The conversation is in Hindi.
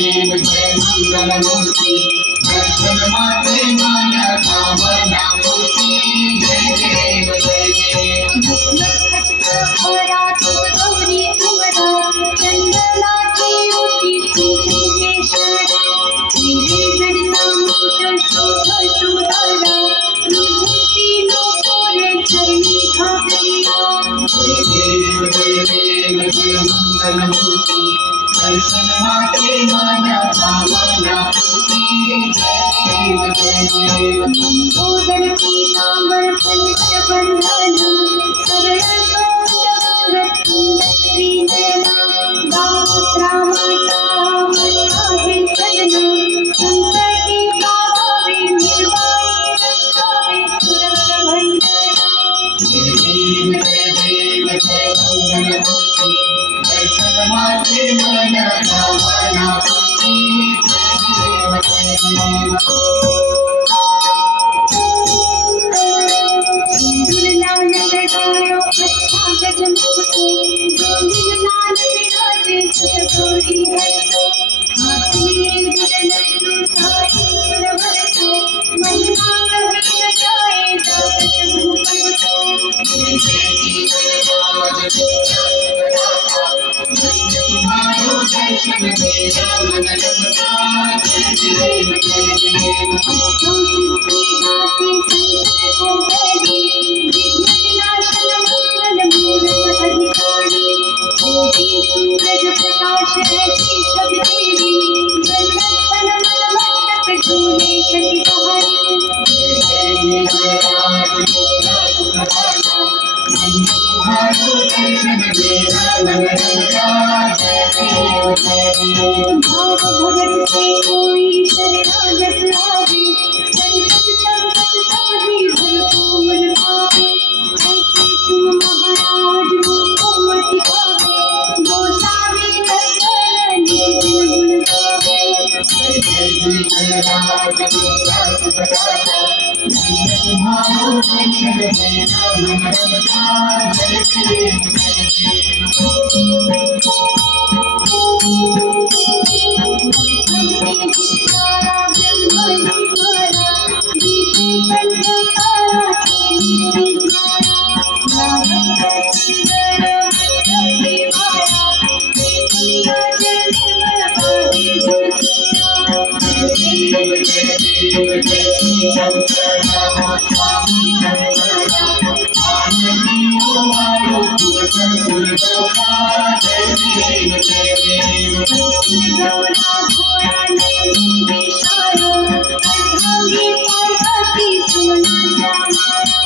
देव जय मंगल मूर्ति दर्शन माते माया कामना मूर्ति जय देव जय देव गौरी तुमरा चंदना की उठी कुंकेश्वरा तेरे जड़ता मूत्र शोभ सुधारा रुधि नो पूरे चरणी घाटिया जय देव जय मंगल मूर्ति दर्शन माते माया कामना मूर्ति जय देव जय देव मंगोदर पीतांबर फलकर बंधना सरल सोंड श्री नैना दास रामाता मनावे सदना संकटी पावे निर्वाणी रक्षावे सुरवर भंडना जय देव जय मंगल मूर्ति दर्शन माते माया कामना मूर्ति जय देव जय सिंदूर लाल लगायो अच्छा गजमुखो गोविंद लाल विराजे सुत गौरी हरतो हाथ में दुर्लभ साई सुरवर को महिमा कभी न जाए दावत भूपन को तुम्हारो दर्शन मेरा मन लगता जय देव जय देव तो सिद्धि दासी संकट को हरे विघ्न विनाशन मंगल मूलक अधिकारी ज्योति सूरज प्रकाश ऐसी छवि तेरी जन्नत मन मस्तक झूले शशि बहारी तुम्हारो दर्शन मेरा मन लगता जय देव जय देव भाव भगत से कोई शरणागत आवे संकट संकट सब ही भरपूर पावे ऐसे तू महाराज मुझको मत पावे गोसावी नंदन निज दिन गुण गावे तुम्हारो दर्शन मेरा मन लगता जय देव जय गौरा घोड़ा नैनी विशाल अर्धांगी पार्वती सुमन श्यामा